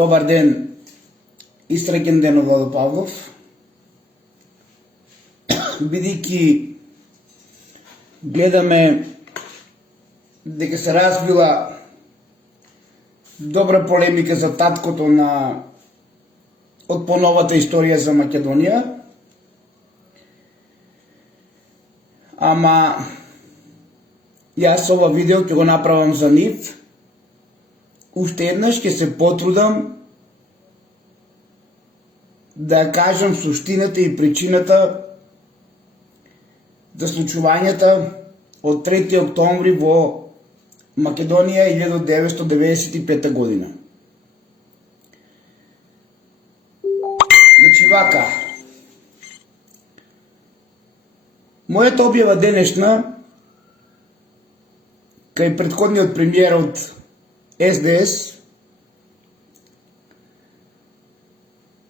Добар ден и среќен ден од Владо Павлов. Бидејќи гледаме дека се развила добра полемика за таткото од поновата историја за Македонија, ама јас ова видео ќе го направам за нив. Уште еднаш ќе се потрудам да кажам суштината и причината за случувањата од 3 октомври во Македонија 1995 година. Значи вака, мојата објава денешна кај претходниот премиер од СДС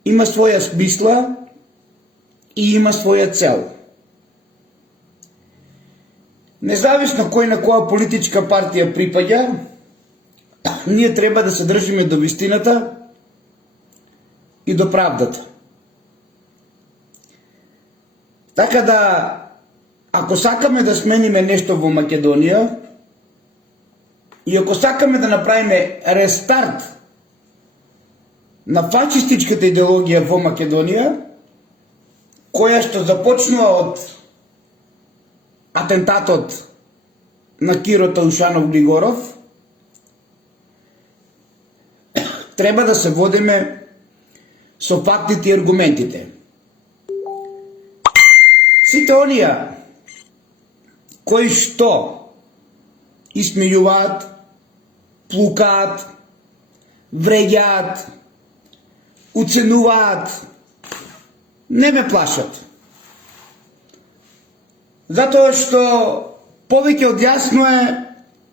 има своја смисла и има своја цел. Независно кој на која политичка партија припаѓа, ние треба да се држиме до вистината и до правдата. Така да, ако сакаме да смениме нешто во Македонија, и ако сакаме да направиме рестарт на фашистичката идеологија во Македонија, која што започнува од атентатот на Киро Таушанов Глигоров, треба да се водиме со фактите и аргументите. Сите оние кои што исмејуваат, плукаат, вреѓаат, уценуваат, не ме плашат. Затоа што повеќе од јасно е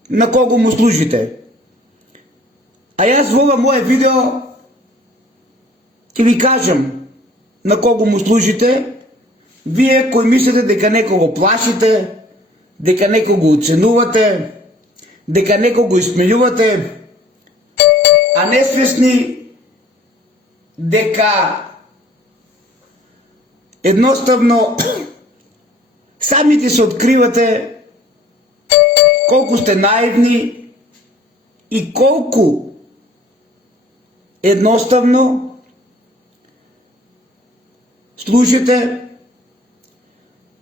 на кого му служите. А јас во ова моје видео ќе ви кажам на кого му служите, вие кои мислите дека некого плашите, дека некого уценувате, дека некого исмејувате, а несвесни дека едноставно самите се откривате колку сте наивни и колку едноставно служите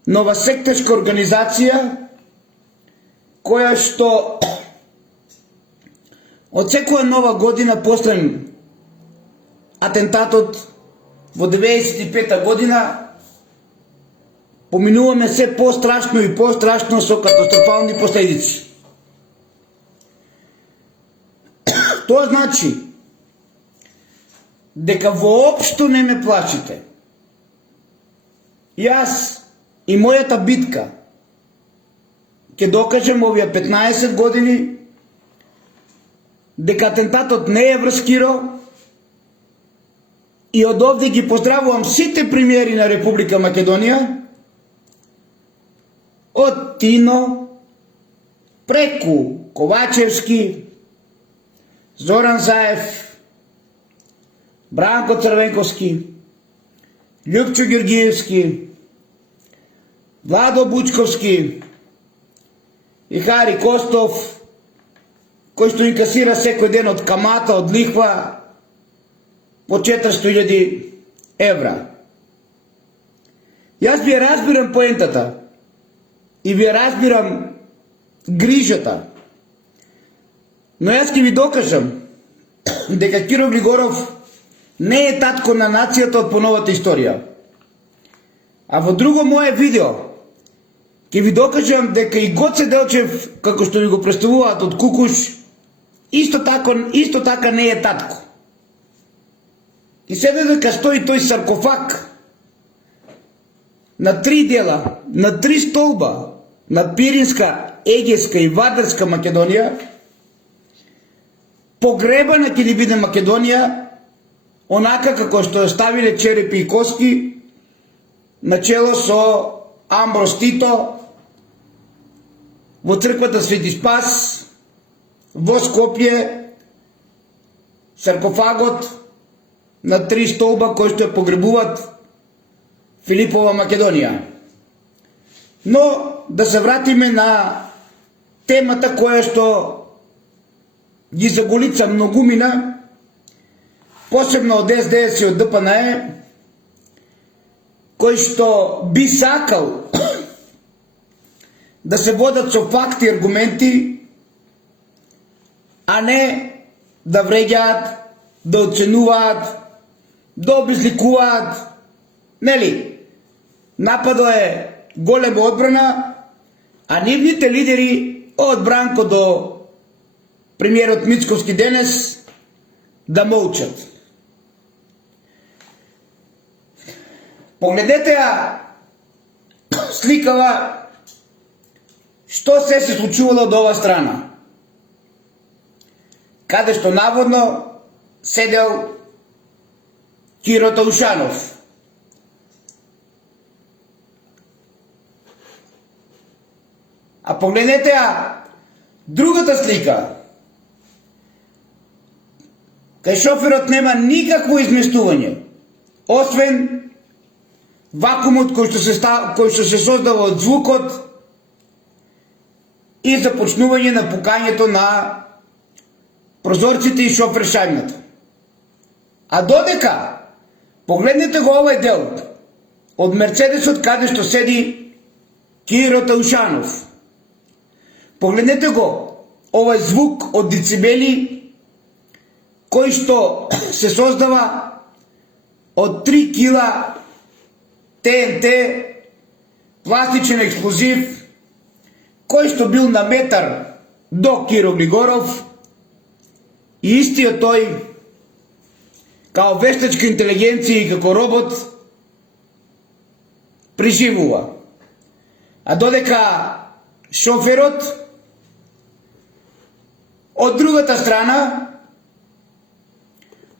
на ова сектешка организација која што од секоја нова година после атентатот во 95-та година поминуваме се пострашно и пострашно со катастрофални последици. Тоа значи дека воопшто не ме плашите. Јас и мојата битка ќе докажем овие 15 години дека атентатот не е врз Киро и од овде ги поздравувам сите премиери на Република Македонија, од Тино, преку Ковачевски, Зоран Заев, Бранко Црвенковски, Љупчо Георгиевски, Владо Бучковски и Хари Костов, кој што инкасира секој ден од камата, од лихва, по 400.000 евра. Јас ви ја разбирам поентата и ви ја разбирам грижата, но јас ќе ви докажам дека Киро Глигоров не е татко на нацијата од поновата историја. А во друго моје видео ќе ви докажам дека и Гоце Делчев, како што ви го представуваат од Кукуш, исто така не е татко. И седе дека стои тој саркофаг на 3 дела, на 3 столба, на Пиринска, Егејска и Вардарска Македонија, погребана ќе ни биде Македонија, онака како што ја ставиле черепи и коски, начело со Амброс Тито, во црквата Свети Спас, во Скопје, саркофагот на 3 столба кои што ја погребуваат Филипова Македонија. Но да се вратиме на темата која што ги заголица многумина, посебно од СДС и од ДПНЕ, кој што би сакал да се водат со факти и аргументи, а не да вреѓаат, да оценуваат, да обезликуваат. Нели? Нападот е голема одбрана, а нивните лидери од Бранко до премиерот Мицковски денес да молчат. Погледнете ја сликава што се случувало од ова страна, каде што наводно седел Киро Таушанов. А погледнете ја другата слика, кај шоферот нема никакво изместување, освен вакуумот кој што се создава од звукот и започнување на пукањето на прозорците и шофер шајбната. А додека погледнете го овој дел од Мерцедесот каде што седи Киро Таушанов. Погледнете го овој звук од децибели кој што се создава од 3 кила ТНТ, пластичен експлозив, кој што бил на метар до Киро Глигоров, и истиот тој, као вештачка интелигенција и како робот, преживува. А додека шоферот од другата страна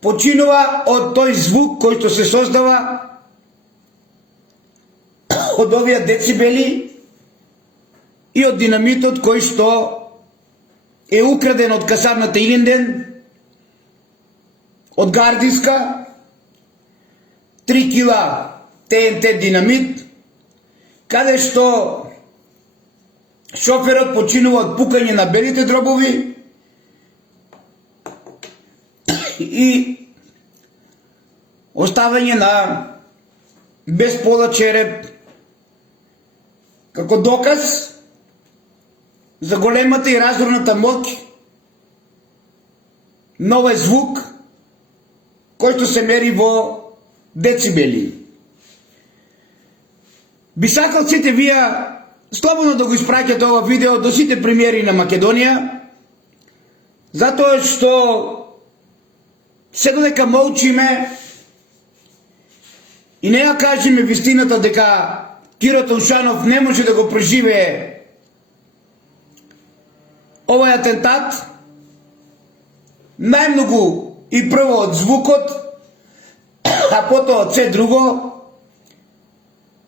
починува од тој звук кој што се создава од овие децибели и од динамитот кој што е украден од касарната Илинден, од Гардиска, 3 кила ТНТ динамит, каде што шоферот починува од пукање на белите дробови и оставање на без пола череп, како доказ за големата и разорната моќ на овој звук кој што се мери во децибели. Би сакал сите вие слободно да го испраќате ова видео до сите премиери на Македонија, затоа што се додека молчиме и не ја кажеме вистината дека Киро Таушанов не може да го преживее овој атентат, најмногу и прво од звукот, а потоа од се друго,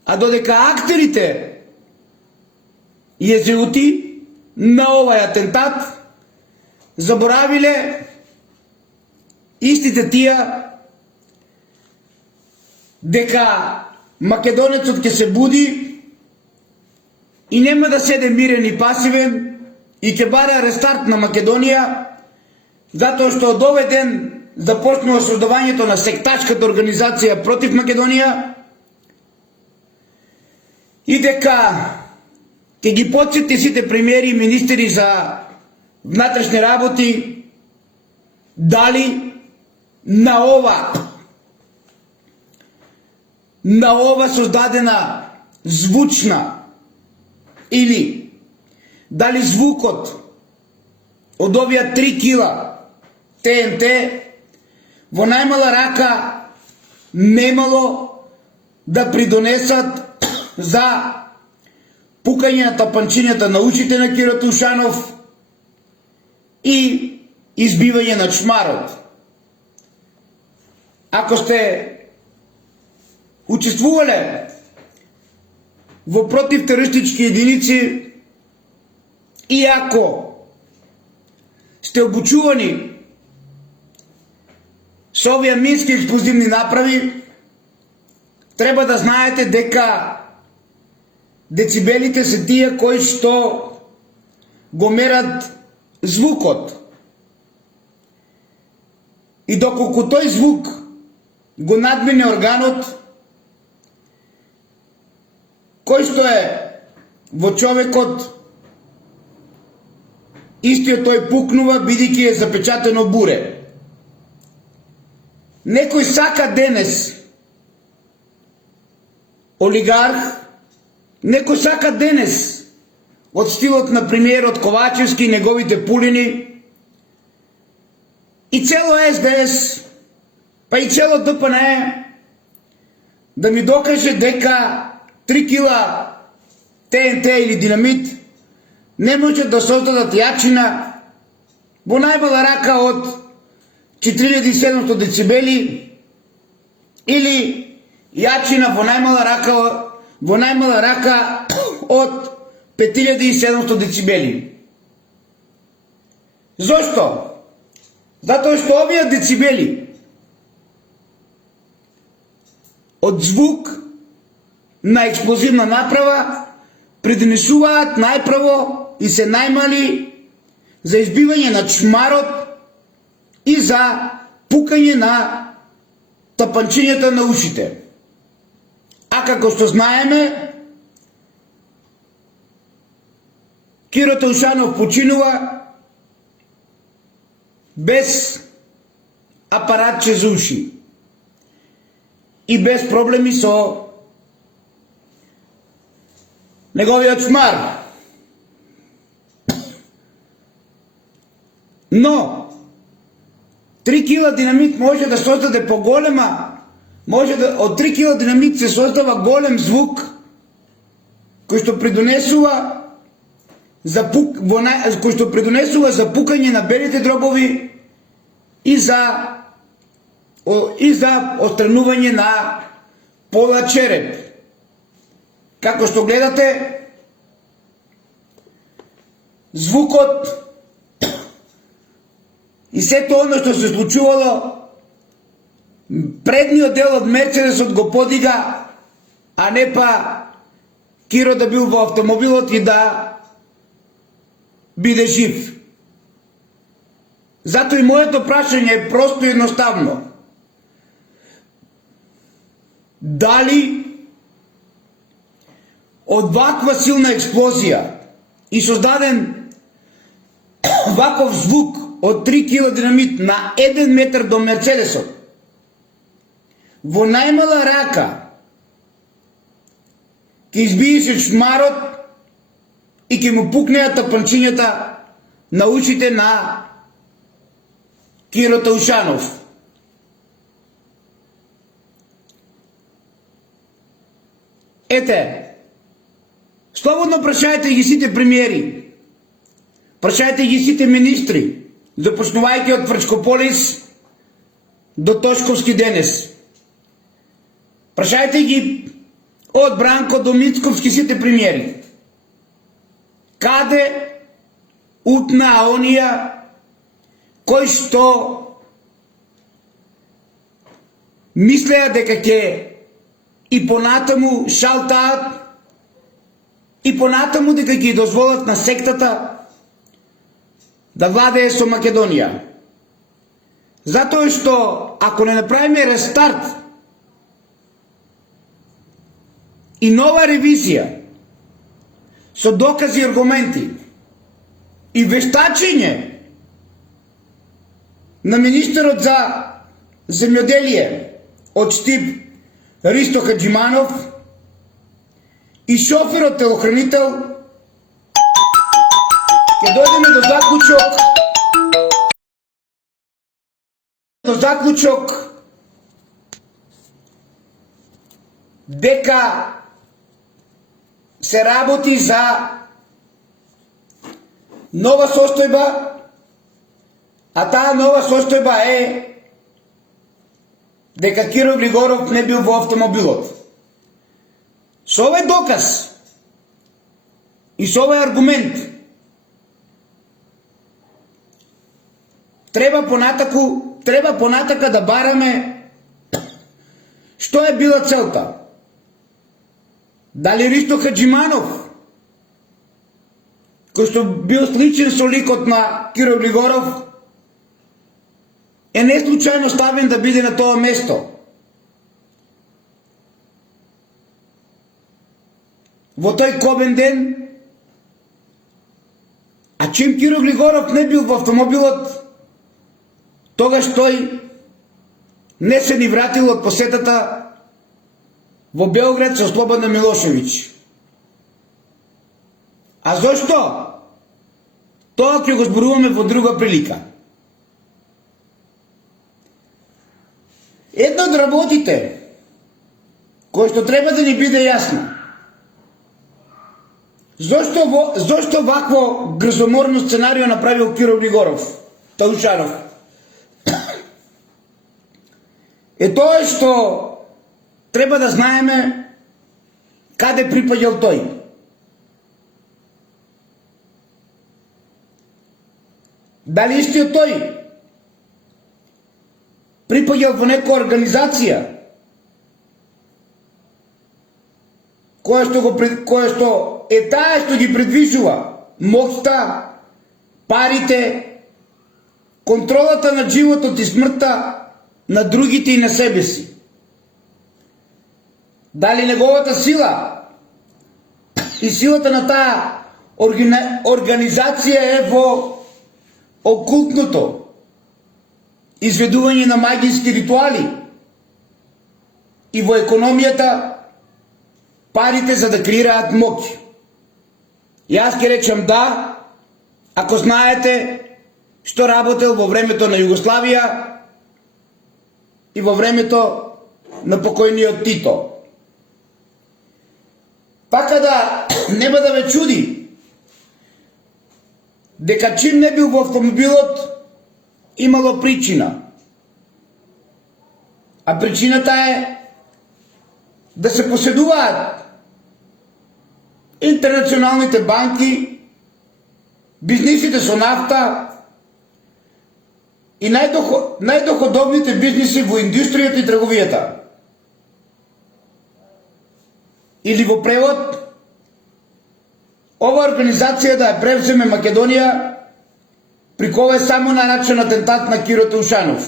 а додека актерите језеути на овој атентат заборавиле истите тие дека македонецот ќе се буди и нема да седе мирен и пасивен и ќе бара рестарт на Македонија, затоа што од овој ден започнува создавањето на сектачката организација против Македонија и дека ќе ги потсети сите премиери и министри за внатрешни работи дали на ова создадена звучна или дали звукот од овие 3 кила ТНТ во најмала рака немало да придонесат за пукање на тапанчињата на ушите на Киро Таушанов и избивање на чмарот. Ако сте учествувале во противтерористички единици и ако сте обучувани со овие мински експлозивни направи, треба да знаете дека децибелите се тие кои што го мерат звукот. И доколку тој звук го надмине органот кој што е во човекот, истиот тој пукнува бидејќи е запечатено буре. Некој сака денес олигарх, некој сака денес од стилот на премиерот Ковачевски и неговите пулини и цело СДС, па и цело ДПНЕ да ми докаже дека 3 кила ТНТ или динамит не може да создадат јачина во најмала рака од 4700 децибели или јачина во најмала рака од 5700 децибели. Зошто? Затоа што овие децибели од звук на експлозивна направа придонесуваат најпрво и се најмали за избивање на чмарот и за пукање на тапанчињата на ушите. А како што знаеме, Киро Таушанов починува без апаратче за уши и без проблеми со неговиот чмар. Но 3 кила динамит може да создаде поголема, од 3 кила динамит се создава голем звук кој што придонесува за пукање на белите дробови и за отстранување на пола череп. Како што гледате, звукот и сето оно што се случувало, предниот дел од Мерцедесот го подига, а не па Киро да бил во автомобилот и да биде жив. Затоа и моето прашање е просто и едноставно. Дали од ваква силна експлозија и создаден ваков звук од 3 кила динамит на 1 метар до Мерцедесот, во најмала рака ќе избиеше чмарот и ќе му пукнеа тапанчињата на ушите на Киро Таушанов. Ете, слободно прашајте ги сите премиери, прашајте ги сите министри, започнувајќи од Врчкополис до Тошковски денес. Прашајте ги од Бранко до Мицковски сите премиери. Каде утна онија кои што мислеа дека ќе и понатаму шалтаат и понатаму дека ги дозволат на сектата да владее со Македонија. Затоа што ако не направиме рестарт и нова ревизија со докази и аргументи и вештачење на министерот за земјоделие од ШТИП Ристо Хаджиманов и шоферот телохранител, ќе дојдеме до заклучок дека се работи за нова состојба, а таа нова состојба е дека Киро Глигоров не бил во автомобилот. Со овој доказ и со овој аргумент треба треба понатака да бараме што е била целта. Дали Ристо Хаджиманов, кој што бил сличен со ликот на Киро Глигоров, е не случајно ставен да биде на тоа место. Во тој кобен ден, а чим Киро Глигоров не бил во автомобилот, тогаш тој не се ни вратил од посетата во Белград со Слободан Милошевиќ. А зошто? Тоа ќе го зборуваме во друга прилика. Едно од работите кој што треба да ни биде јасно. Зошто вакво грзоморно сценарио направил Киро Глигоров, Таушанов? Е тоа што треба да знаеме каде припаѓал тој. Дали истиот тој припаѓал во некоја организација која што е таа што ги предвижува моќта, парите, контролата над животот и смртта на другите и на себе си. Дали неговата сила и силата на таа организација е во окултното изведување на магиски ритуали и во економијата парите за да креираат моќ. Јас ќе речам да, ако знаете што работел во времето на Југославија и во времето на покојниот Тито. Така да нема да ве чуди дека чим не бил во автомобилот имало причина. А причината е да се поседуваат интернационалните банки, бизнисите со нафта и најдоходовните бизниси во индустријата и трговијата. Или во превод, ова организација да ја превземе Македонија при кој е само нарачен атентат на Киро Таушанов.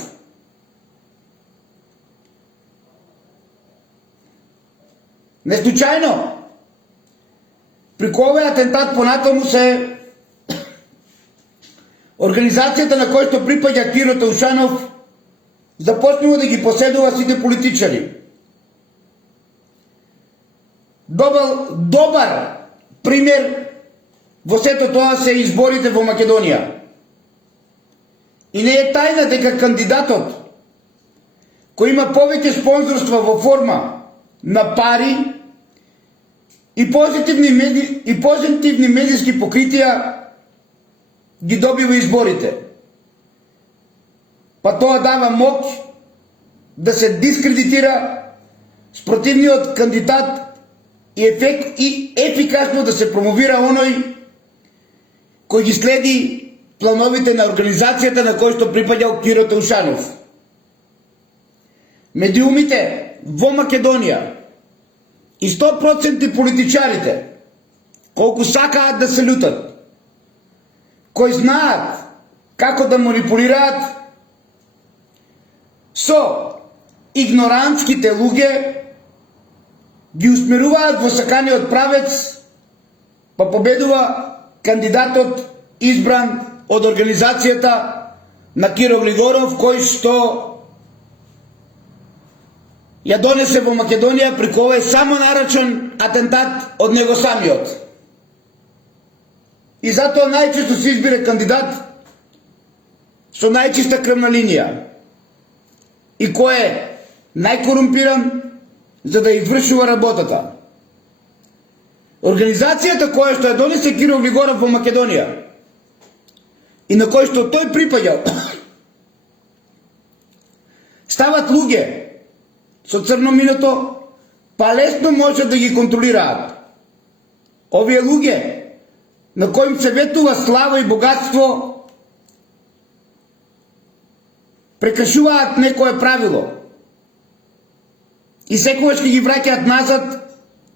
Неслучајно, при кој атентат понатаму се организацијата на кој што припаѓа Киро Таушанов започнува да ги поседува сите политичари. Добар пример во сето тоа се изборите во Македонија. И не е тајна дека кандидатот кој има повеќе спонзорства во форма на пари и позитивни медиски покритија ги добива изборите. Па тоа дава моќ да се дискредитира спротивниот кандидат и ефикасно да се промовира оној кој ги следи плановите на организацијата на кој што припаѓал Киро Таушанов. Медиумите во Македонија и 100% политичарите, колку сакаат да се лутат, кои знаат како да манипулираат со игнорантските луѓе, ги усмеруваат во саканиот правец, па победува кандидатот избран од организацијата на Киро Глигоров, кој што ја донесе во Македонија, при кој е само нарачен атентат од него самиот. И затоа најчесто се избира кандидат со најчиста крвна линија и кој е најкорумпиран за да извршува работата. Организацијата која што ја донесе Киро Глигоров во Македонија и на кој што тој припаѓал стават луѓе со црно миното, па лесно може да ги контролираат. Овие луѓе на коим се ветува слава и богатство прекашуваат некое правило и секогаш ќе ги враќаат назад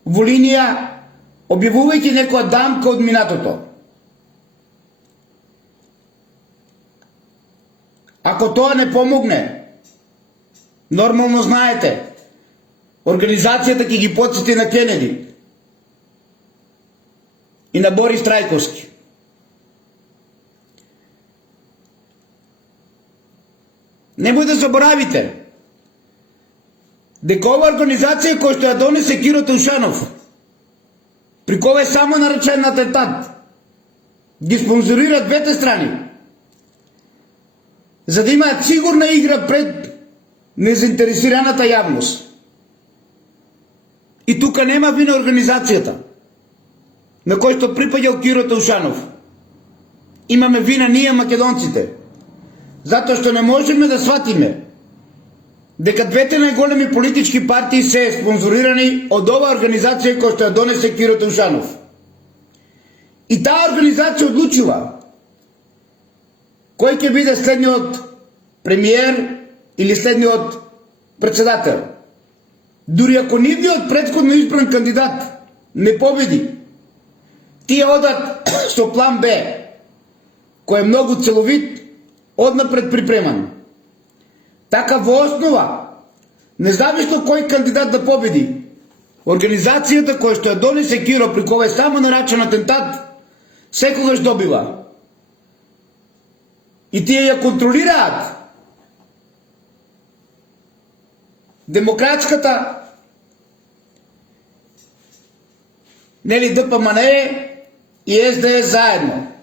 во линија, објавувајќи некоја дамка од минатото. Ако тоа не помогне, нормално знаете, организацијата ќе ги потсети на Кенеди и на Борис Трајковски. Немој да заборавите дека ова организација која што ја донесе Киро Таушанов, при која е само наречен атентат, ги спонзорира двете страни, за да имаат сигурна игра пред незаинтересираната јавност. И тука нема вина организацијата на кој што припаѓал Киро Таушанов. Имаме вина ние македонците, затоа што не можеме да сватиме дека двете најголеми политички партии се спонзорирани од оваа организација која што ја донесе Киро Таушанов. И таа организација одлучила кој ќе биде следниот премиер или следниот председател. Дури ако нивниот претходно избран кандидат не победи, тие одат со план Б, кој е многу целовит, однапред припреман. Така во основа, независно кој кандидат да победи, организацијата која што ја донесе Киро, при која е само наречен атентат, секогаш добива. И тие ја контролираат демократската, нели, ДПМН и СДС заедно.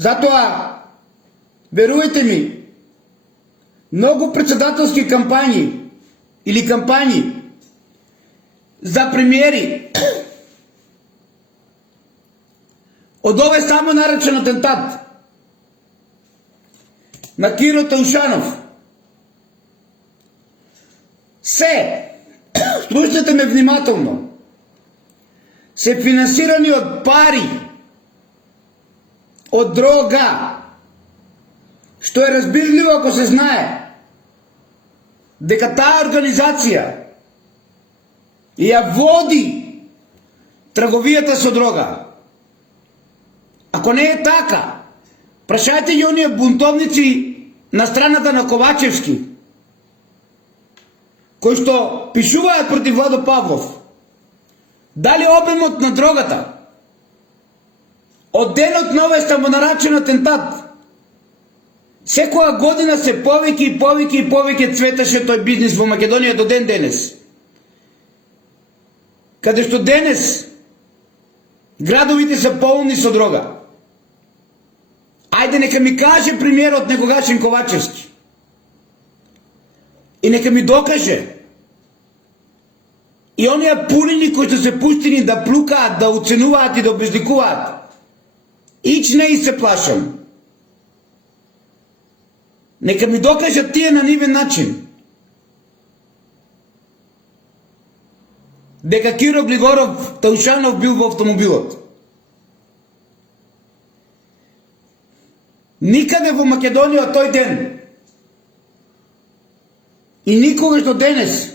Затоа, веруете ми, многу председателски кампањи или кампањи за премиери од овој само наречен атентат на Киро Таушанов се, слушайте ме внимателно, се финансирани од пари, од дрога, што е разбирливо ако се знае дека таа организација ја води трговијата со дрога. Ако не е така, прашајте ги оние бунтовници на страната на Ковачевски, кои што пишуваат против Владо Павлов, дали обемот на дрогата од денот на овој самонаречен атентат секоја година се повеќе и повеќе и повеќе цветаше тој бизнис во Македонија до ден денес. Каде што денес градовите се полни со дрога. Ајде нека ми каже премиерот некогашен Ковачевски. И нека ми докаже. И оние пунини кои што се пуштени да плукаат, да оценуваат и да обезликуваат. Ич не и се плашам. Нека ми докажат тие на нивен начин дека Киро Глигоров Таушанов бил во автомобилот. Никаде во Македонија тој ден и никогаш до денес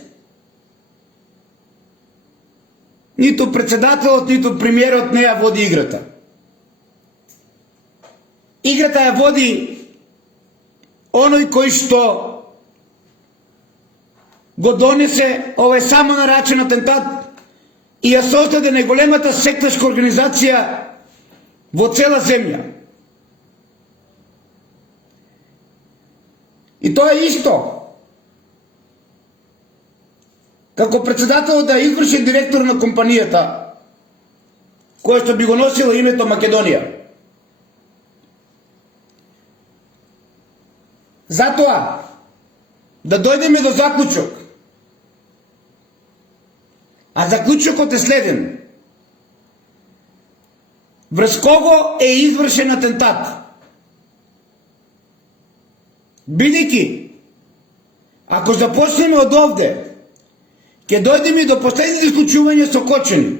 ниту председателот, ниту премиерот не ја води играта. Играта ја води оној кој што го донесе овој само наречен атентат и ја создаде најголемата секташка организација во цела земја. И тоа е исто како председателот да е извршен директор на компанијата која што би го носила името Македонија. Затоа, да дојдеме до заклучок. А заклучокот е следен. Врз кого е извршен атентат? Бидејќи, ако започнеме од овде, ќе дојдеме до последните случувања со Кочани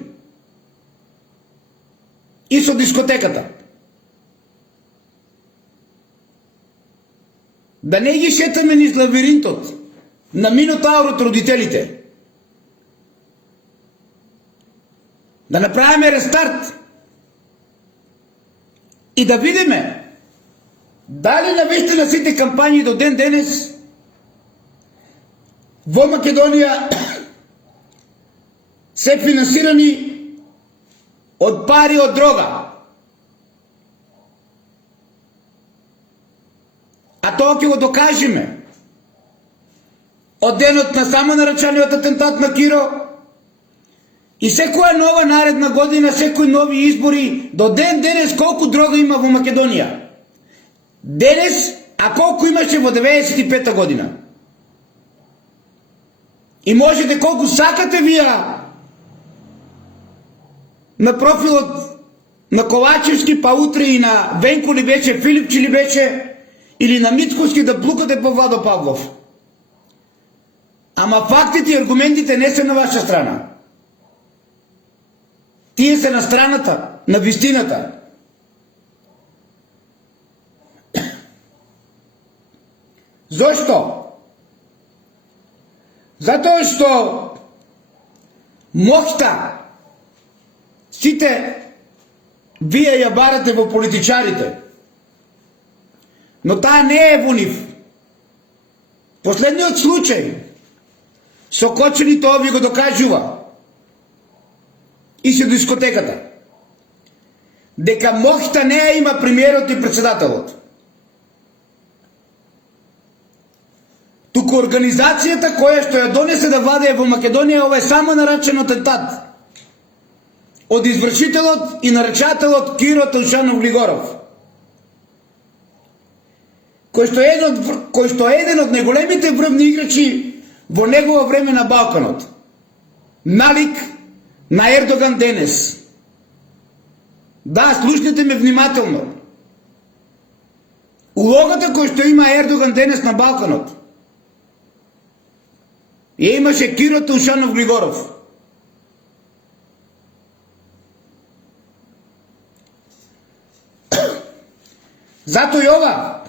и со дискотеката. да не ги шетаме низ лабиринтот на Минотаурот родителите. Да направиме рестарт и да видиме дали навистина сите кампањи до ден денес во Македонија се финансирани од пари од дрога. А тоа ќе го докажеме од денот на самонаречениот атентат на Киро и секоја нова наредна година, секои нови избори, до ден денес колку дрога има во Македонија. Денес, а колку имаше во 95-та година. И можете колку сакате вие на профилот на Ковачевски, па утре и на Венко ли беше, Филипчи ли беше, или на Мицкоски да плукате по Владо Павлов. Ама фактите и аргументите не се на ваша страна. Тие се на страната, на вистината. Зошто? Затоа што моќта сите вие ја барате во политичарите, но таа не е во нив. Последниот случај со Кочани тоа ви го докажува и со дискотеката. Дека моќта не ја има премиерот и председателот. Туку организацијата која што ја донесе да владее во Македонија ова е само наречен атентат од извршителот и наречателот Киро Таушанов Глигоров, кој што е еден од најголемите врвни играчи во негово време на Балканот, налик на Ердоган денес. Да, слушнете ме внимателно. Улогата која што има Ердоган денес на Балканот ја имаше Киро Таушанов Глигоров. Зато и ова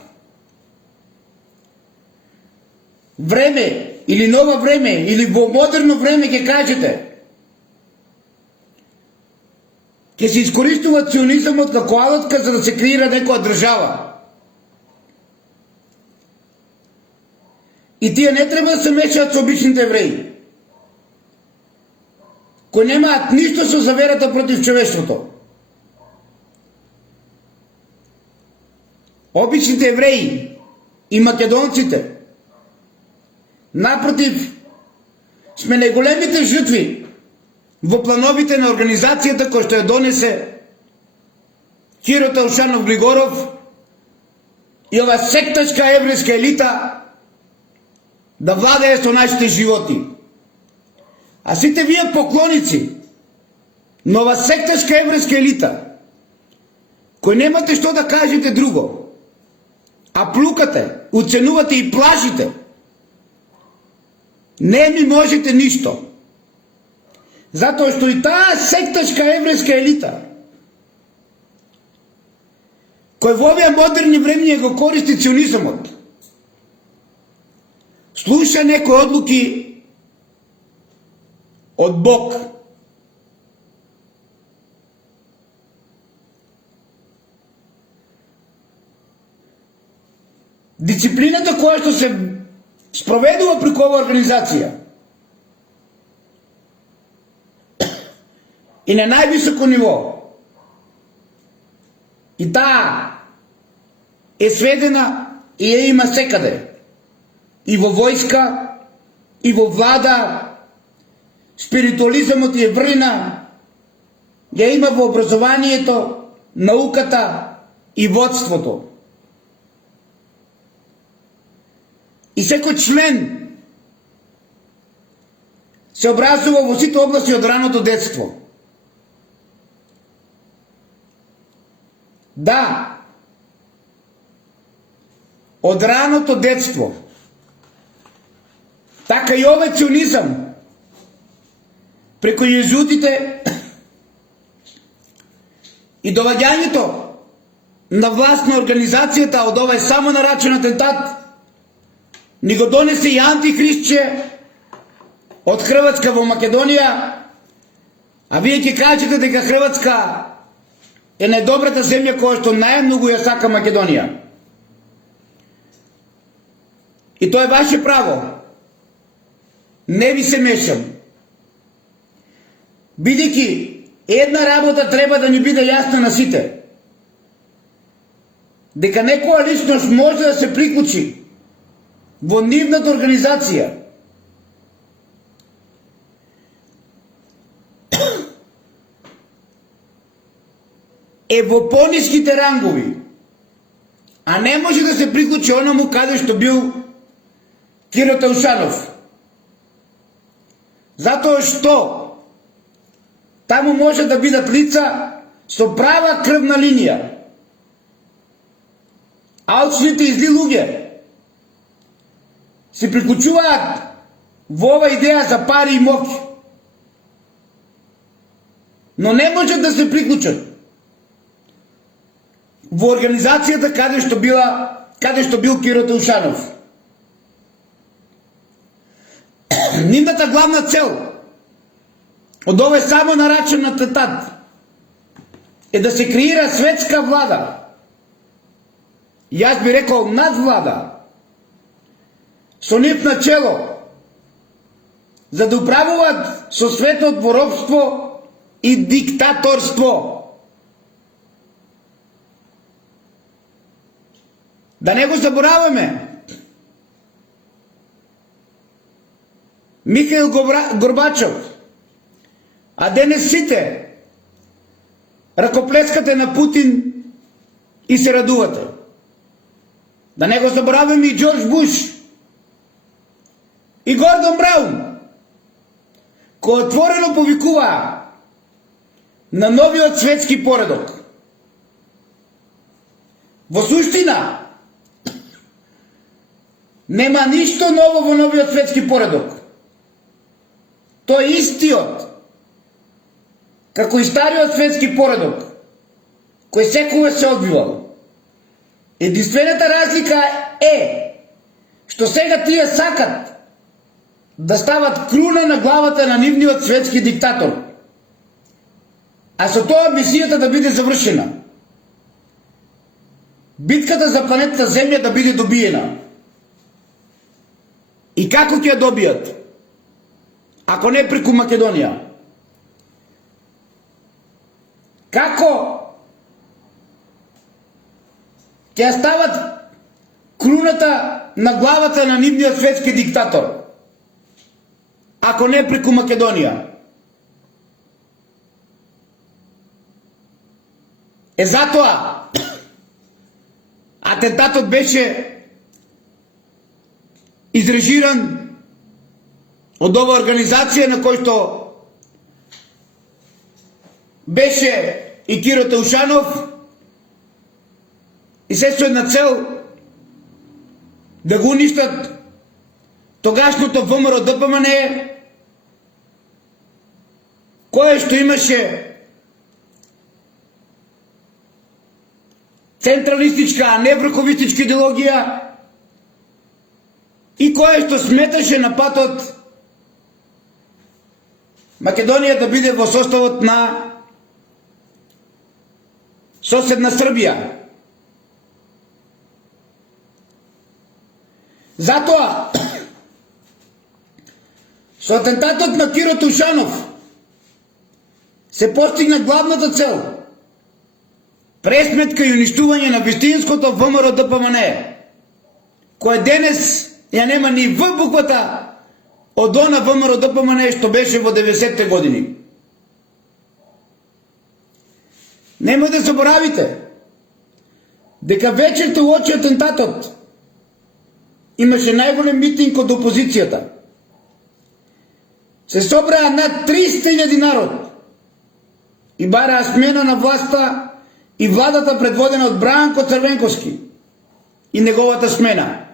време или ново време или во модерно време ќе кажете ќе се искористува ционизмот како алатка за да се креира некоја држава. И тие не треба да се мешаат со обичните евреи, кои немаат ништо со заверата против човештвото. Обичните евреи и македонците, напротив, сме најголемите жртви во плановите на организацијата која што ја донесе Киро Таушанов Глигоров и ова сектачка еврејска елита да владее со нашите животи. А сите вие поклоници на ова сектачка еврејска елита, кои немате што да кажете друго, а плукате, уценувате и плашите, не ми можете ништо. Затоа што и таа сектачка еврејска елита, кој во овие модерни времиња го користи ционизмот, слуша некои одлуки од Бог. Дисциплината која што се спроведува преку оваа организација и на највисоко ниво, и таа е сведена и ја има секаде, и во војска, и во влада. Спиритуализмот е врина, ја има во образованието, науката и водството. И секој член се образува во сите области од раното детство. Да, од раното детство. Така и овој ционизам преку језуитите и доваѓањето на власт на организацијата од овај само наречен атентат ни го донесе и антихристче од Хрватска во Македонија, а вие ќе кажете дека Хрватска е најдобрата земја која што најмногу ја сака Македонија. И тоа е ваше право. Не ви се мешам. Бидејќи една работа треба да ни биде јасна на сите. Дека некоја личност може да се приклучи во нивната организација е во пониските рангови, а не може да се приклучи онаму каде што бил Киро Таушанов. Затоа што таму може да бидат лица со права крвна линија, алчните и зли луѓе се приклучуваат во ова идеја за пари и моќ, но не можат да се приклучат во организацијата каде што бил Киро Таушанов. Нивната главна цел од овој само нарачен атентат е да се креира светска влада. Јас би рекол надвлада со нив на чело, за да управуваат со светот во робство и диктаторство. Да не го забораваме, Михаил Горбачов, а денес сите ракоплескате на Путин и се радувате. Да не го забораваме и Джордж Буш и Гордон Браун, кои отворено повикуваа на новиот светски поредок. Во суштина, нема ништо ново во новиот светски поредок. Тој е истиот, како и стариот светски поредок, кој секогаш се одвивал. Единствената разлика е што сега тие сакат да стават круна на главата на нивниот светски диктатор, а со тоа мисијата да биде завршена. Битката за планетата Земја да биде добиена. И како ќе ја добијат? Ако не преку Македонија. Како ќе ја стават круната на главата на нивниот светски диктатор? Ако не преку Македонија. Затоа атентатот беше изрежиран од ова организација на кој што беше и Киро Таушанов, и се со една цел да го уништат тогашното ВМРО ДПМН, кое што имаше централистичка, а не врховистичка идеологија, и кое што сметаше на патот Македонија да биде во составот на соседна Србија. Затоа, со атентатот на Киро Таушанов се постигна главната цел – пресметка и уништување на вистинското ВМРО ДПМН, кој денес ја нема ни в буквата од она ВМРО ДПМН што беше во 90-те години. Немој да заборавите дека вечерта уочи атентатот имаше најголем митинг од опозицијата. Се собраа над 300.000 народ и бараа смена на власта и владата предводена од Бранко Црвенковски и неговата смена.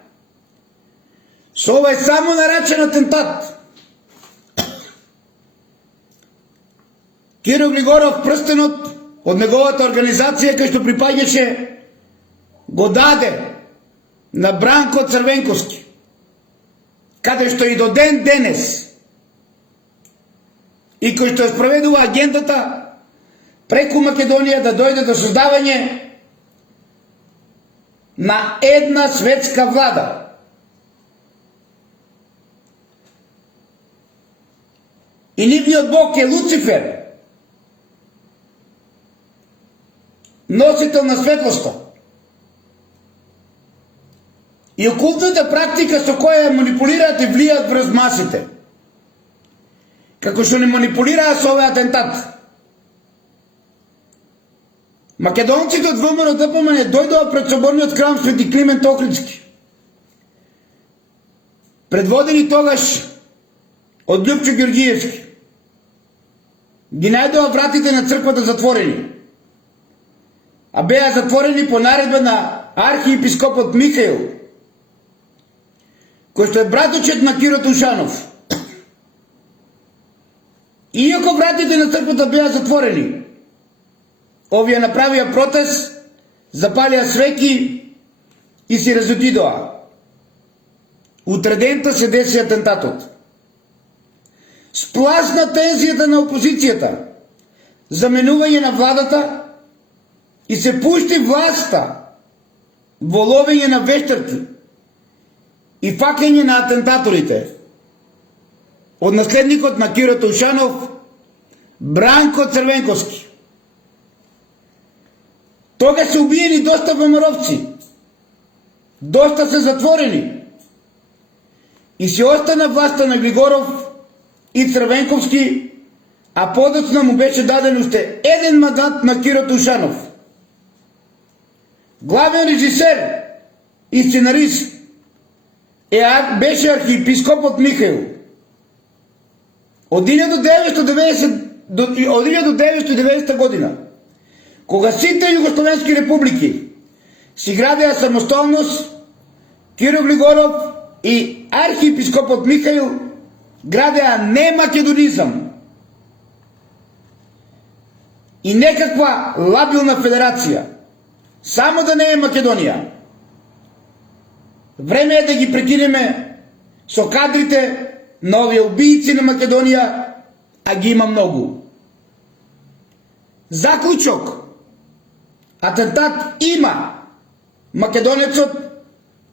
Со овој само нарачен атентат Киро Глигоров прстенот од неговата организација кај што припаѓаше го даде на Бранко Црвенковски каде што и до ден денес и кој што спроведува агендата преку Македонија да дојде до создавање на една светска влада. И нивниот бог е Луцифер, носител на светлоста. И окултната практика со која манипулираат и влијаат врз масите, како што не манипулираа со овој атентат. Македонците од ВМРО ДПМН дојдоа пред соборниот храм Свети Климент Охридски, предводени тогаш од Љупчо Ѓорѓиевски. Ги најдоа вратите на црквата затворени, а беа затворени по наредба на архиепископот Михаил, кој што е браточет на Киро Тушанов. Иако вратите на црквата беа затворени, овие направија протест, запалија свеќи и си разотидоа. Утредента се деси атентатот. Спласна тензијата на опозицијата, заменување на владата и се пушти власта во ловење на вештарки и факење на атентаторите од наследникот на Киро Тушанов, Бранко Црвенковски. Тога се убиени доста ВМРО-вци, доста се затворени и се остана власта на Григоров и Црвенковски, а подоцна му беше даден уште еден мандат на Киро Тушанов. Главен режисер и сценарист беше архиепископот Михаил. Од 1990 година, кога сите југословенски републики си градеа самостојност, Киро Григоров и архиепископот Михаил градеа не македонизам и некаква лабилна федерација, само да не е Македонија. Време е да ги прекинеме со кадрите на овие убијци на Македонија, а ги има многу. Заклучок: атентат има македонецот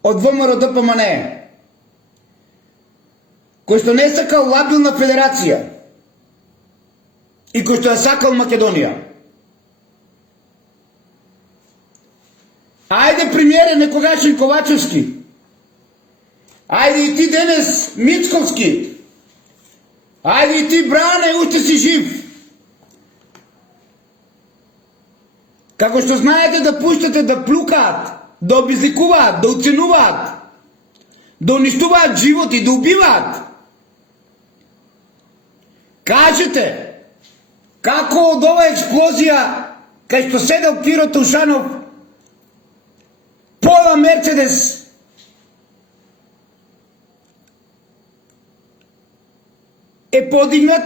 од ВМРО ДПМН, кој што не сакал лабилна федерација и кој што ја сакал Македонија. Ајде, премиере некогашен Ковачевски, ајде и ти денес Мицковски, ајде и ти Бране, уште си жив. Како што знаете да пуштате да плукаат, да обезликуваат, да уценуваат, да уништуваат животи, да убиваат. Кажете, како од ова експлозија, кај што седел Киро Тушанов, пола Мерцедес е подигнат,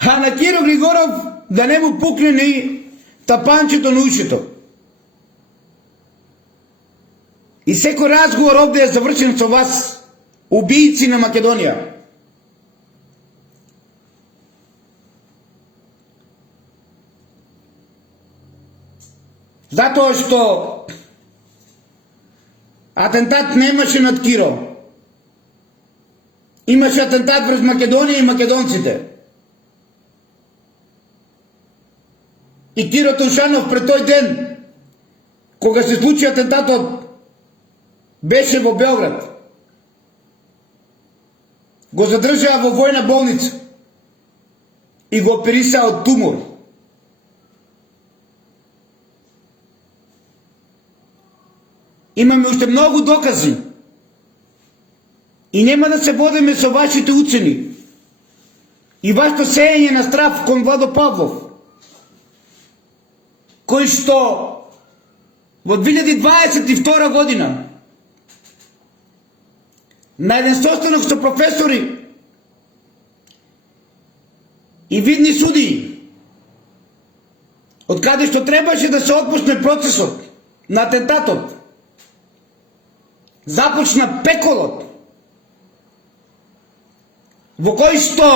а на Киро Григоров да не му пукне ни тапанчето на ушето. И секој разговор овде е завршен со вас, убијци на Македонија. Затоа што атентат немаше над Киро. Имаше атентат врз Македонија и македонците. И Киро Тушанов пред тој ден, кога се случи атентатот, беше во Белград. Го задржаа во војна болница и го оперисаа од тумор. Имаме уште многу докази и нема да се водиме со вашите уцени и вашето сеење на страв кон Владо Павлов, кој што во 2022 година на еден состанок со професори и видни судии, од каде што требаше да се отпушне процесот на атентатот, започна пеколот во кој што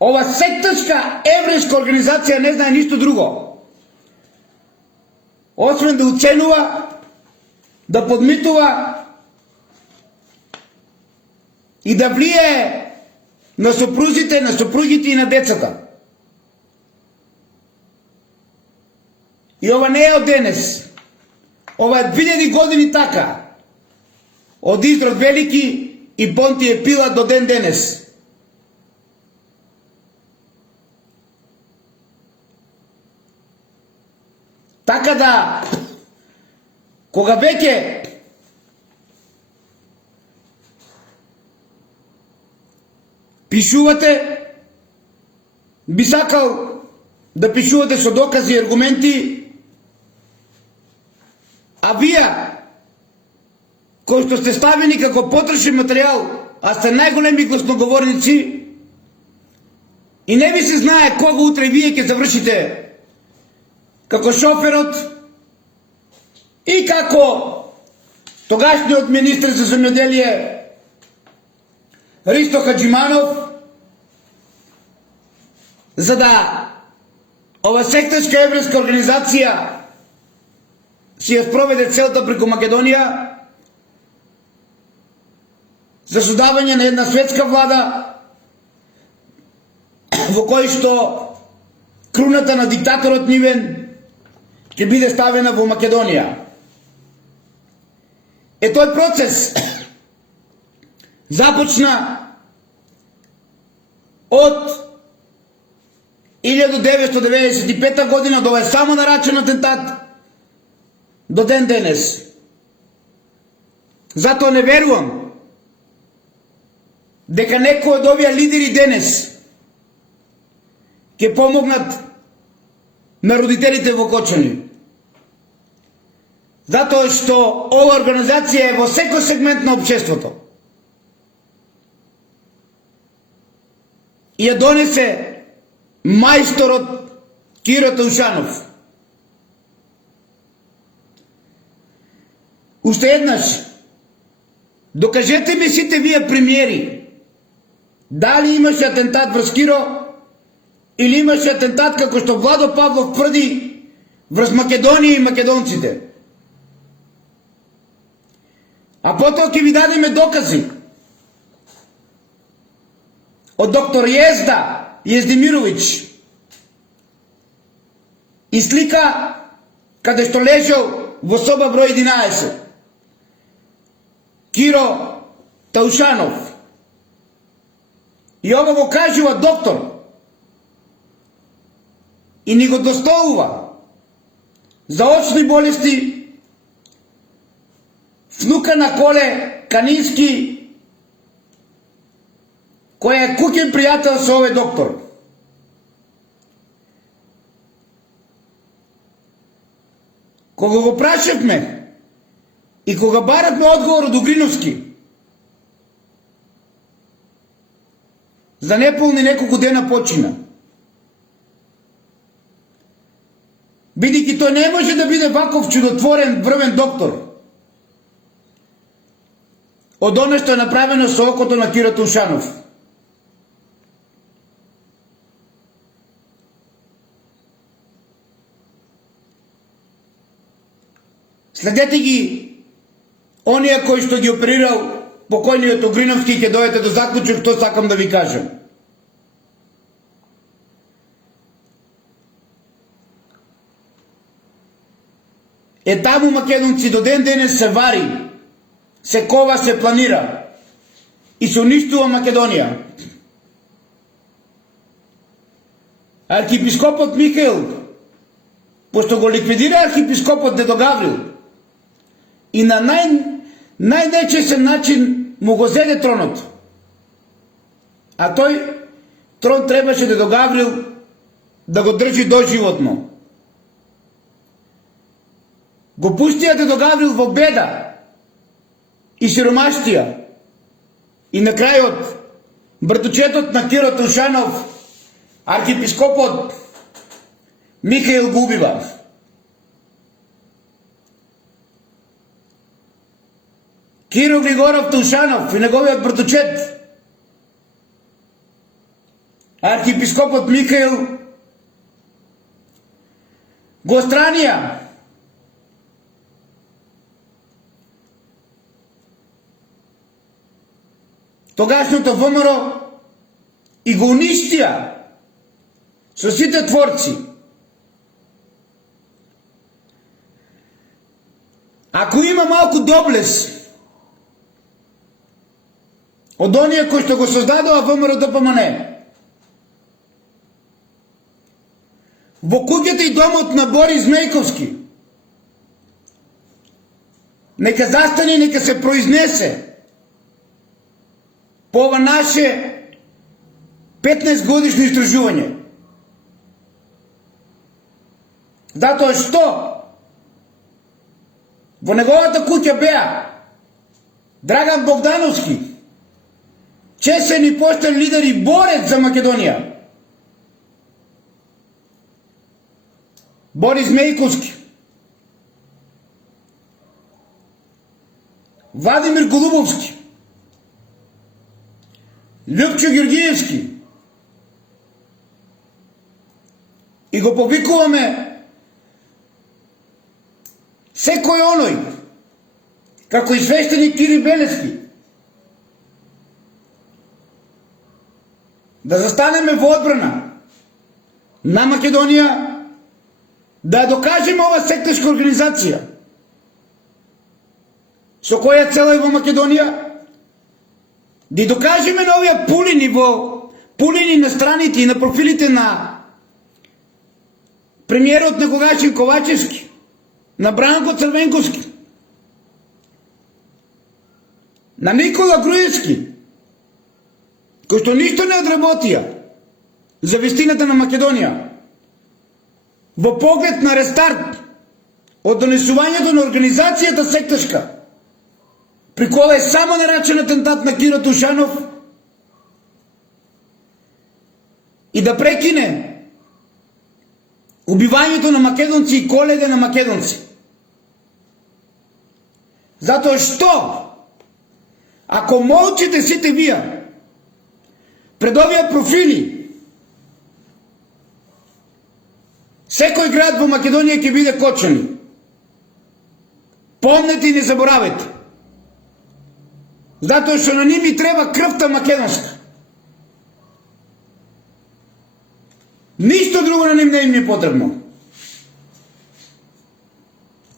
ова сектачка еврејска организација не знае ништо друго, освен да уценува, да подмитува и да влие на сопрузите, на сопругите и на децата. И ова не е од денес. Ова е 2000 години така. Од Изрод Велики и Понтије Пилат до ден денес. Така да, кога веќе пишувате, би сакал да пишувате со докази и аргументи, а вие, кои што сте ставени како потрошен материјал, а сте најголеми гласноговорници, и не ви се знае кога утре вие ќе завршите како шоферот и како тогашниот министр за земјоделие Ристо Хаджиманов, за да ова сектачка еврејска организација си ја спроведе целта преку Македонија за создавање на една светска влада во кој што круната на диктаторот нивен ќе биде ставена во Македонија. Тој процес започна од 1995 година, до е само нарачен атентат до ден денес. Затоа не верувам дека некои од овие лидери денес ќе помогнат на родителите во Кочани. Затоа што ова организација е во секој сегмент на општеството. И ја донесе мајсторот Киро Таушанов. Уште еднаш, докажете ми сите вие премиери, дали имаше атентат врз Киро, или имаше атентат како што Владо Павлов тврди врз Македонија и македонците. А потоа ќе ви дадеме докази од доктор Језда Јездимировиќ и слика каде што лежал во соба број 11 Киро Таушанов. И ова го кажува доктор и ни го достоува за очни болести внука на Коле Канински, кој е куќен пријател со овој доктор. Кога го прашавме и кога баравме одговор од Угриновски, за неполни неколку дена почина, бидејќи тој не може да биде ваков чудотворен врвен доктор од оно што е направено со окото на Киро Таушанов. Следете ги оние кои што ги оперирал покојниот Угриновски, ќе дојдете до заклучок што сакам да ви кажам. Таму македонци до ден денес се вари, се кова, се планира и се уништува Македонија. Архиепископот Михаил, пошто го ликвидира архиепископот Дедо Гаврил и на најнечесен начин му го зеде тронот. А тој трон требаше Дедо Гаврил да го држи доживотно. Го пуштија Дедо Гаврил во беда и сиромаштија. И на крајот, братучетот на Киро Таушанов, архиепископот Михаил го убива. Киро Григоров Таушанов и неговиот братучет архиепископот Михаил го странија тогашното ВМРО и го уништија со сите творци. Ако има малку доблес од оние кои што го создадува ВМРО ДПМН, во куќата и домот на Борис Мејковски, нека застане, нека се произнесе по ова наше 15 годишно истражување. Затоа што во неговата куќа беа Драган Богдановски, чесен и поштен лидер и борец за Македонија, Борис Мејковски, Владимир Голубовски, Љупчо Ѓорѓиевски, и го повикуваме секој оној, како и свештеник Кири Белески, да застанеме во одбрана на Македонија, да ја докажеме ова секташка организација, со која цела е во Македонија, да ја докажеме на овие пулини на страните и на профилите на премиерот некогашен Ковачевски, на Бранко Црвенковски, на Никола Груевски, кои што ништо не одработија за вистината на Македонија, во поглед на рестарт од донесувањето на организацијата секташка, при која е само наречен атентат на Киро Тушанов, и да прекине убивањето на македонци и коледе на македонци. Затоа што, ако молчите сите вие пред овие профили, секој град во Македонија ќе биде кочани. Помнете и не заборавете. Затоа што на ними треба крвта македонска. Ништо друго на ним не им е потребно.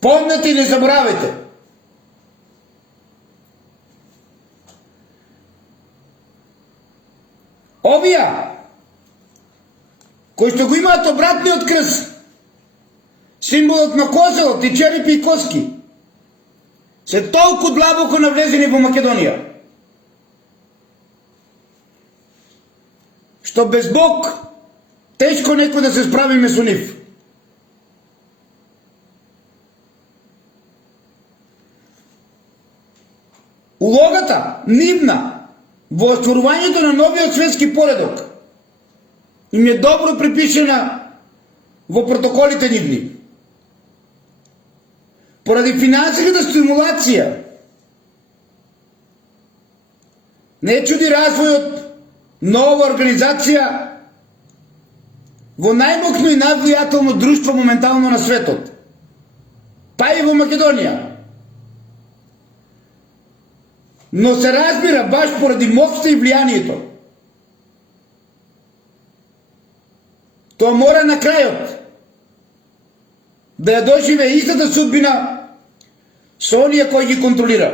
Помнете и не заборавете. Овие кои што го имаат обратниот крст, символот на козелот и черепи и коски, се толку длабоко навлезени во Македонија, што без Бог тешко некој да се справиме со нив. Улогата нивна во остварувањето на новиот светски поредок им е добро припишена во протоколите нивни. Поради финансиската стимулација не чуди развојот на ова организација во најмокно и највлијателно друштво моментално на светот, па и во Македонија. Но се разбира баш поради моќта и влијанието. Тоа мора на крајот да ја доживе истата судбина со оние кои ги контролира.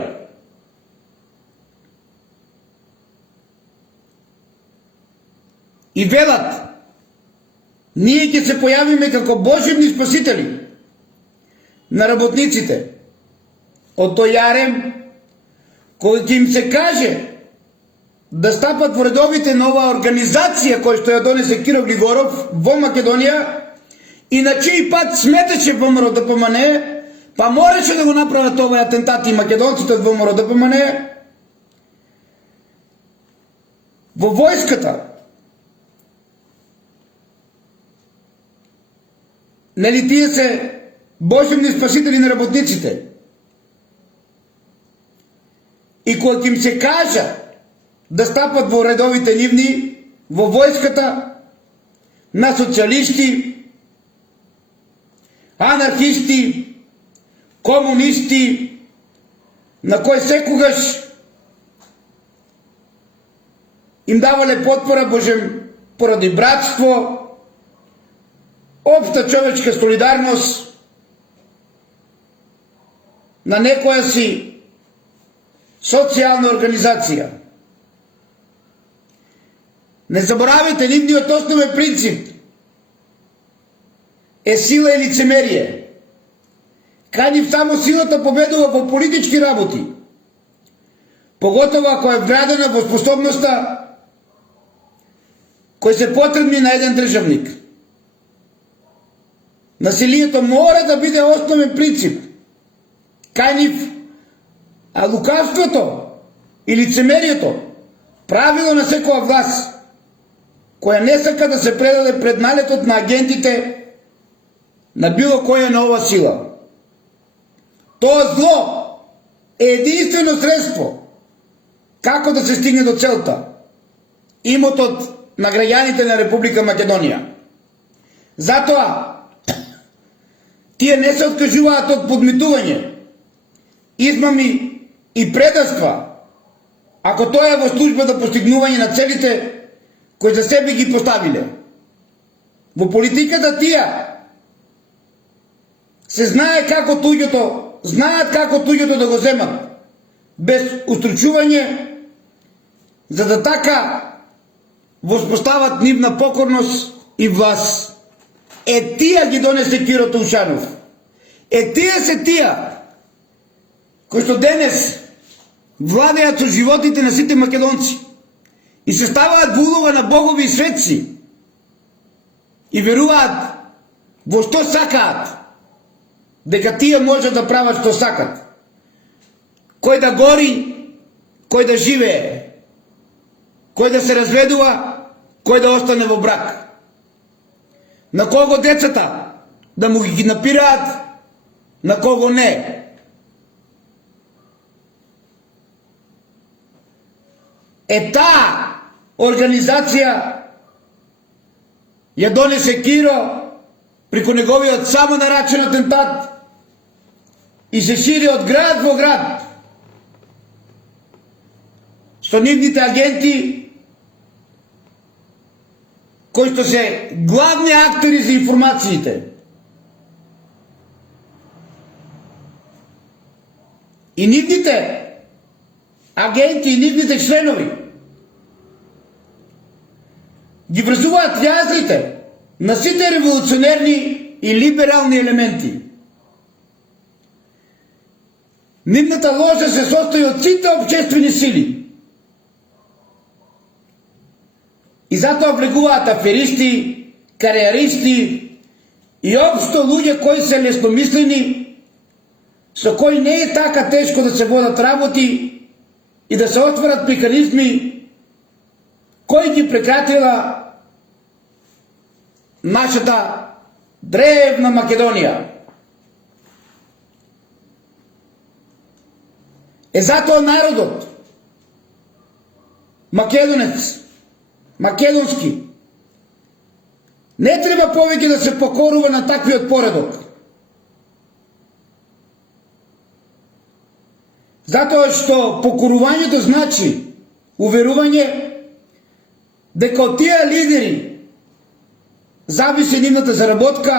И велат, ние ќе се појавиме како божевни спасители на работниците од тој јарем кој ќе им се каже да стапат во редовите на оваа организација која што ја донесе Киро Глигоров во Македонија и на чиј пат сметеше ВМРО ДПМН, па мораше да го направат овој атентат и македонците од ВМРО ДПМН во војската. Нели тие се божевни спасители на работниците? И кога ќе им се кажа да стапат во редовите нивни, во војската на социјалисти, анархисти, комунисти, на кои секогаш им давале потпора поради братство, општа човечка солидарност, на некоја си социјална организација. Не заборавайте, нивниот основен принцип е сила и лицемерие. Кај нив само силата победува во политички работи, поготово ако е вградена во способноста кои се потребни на еден државник. Насилието мора да биде основен принцип кај нив, а лукавството и лицемерието правило на секоја власт која не сака да се предаде пред налетот на агентите на било која нова сила. Тоа зло е единствено средство како да се стигне до целта, имотот на граѓаните на Република Македонија. Затоа тие не се откажуваат од подмитување, измами и предаства, ако тоа е во служба за постигнување на целите кои за себе ги поставиле. Во политиката тие се знаат како туѓото да го земат, без устручување, за да така воспостават нивна покорност и власт. Тие ги донесе Киро Таушанов. Тие се тие кои што денес владеат со животите на сите македонци и се ставаат во улога на богови и светци и веруваат во што сакаат, дека тие можат да прават што сакат. Кој да гори, кој да живее, кој да се разведува, кој да остане во брак. На кого децата да му ги напираат, на кого не. Таа организација ја донесе Киро преку неговиот само нарачен атентат и се шири од град во град со нивните агенти кои што се главни актери за информациите. И нивните агенти и нивните членови ги врзуваат јазлите на сите револуционерни и либерални елементи. Нивната ложа се состои од сите општествени сили. И затоа влегуваат аферисти, кариеристи и општо луѓе кои се лесномислени, со кои не е така тешко да се водат работи и да се отворат механизми кои ги прекратила нашата древна Македонија. Затоа народот македонец, македонски, не треба повеќе да се покорува на таквиот поредок. Затоа што покорувањето значи уверување дека од тие лидери зависи нивната заработка,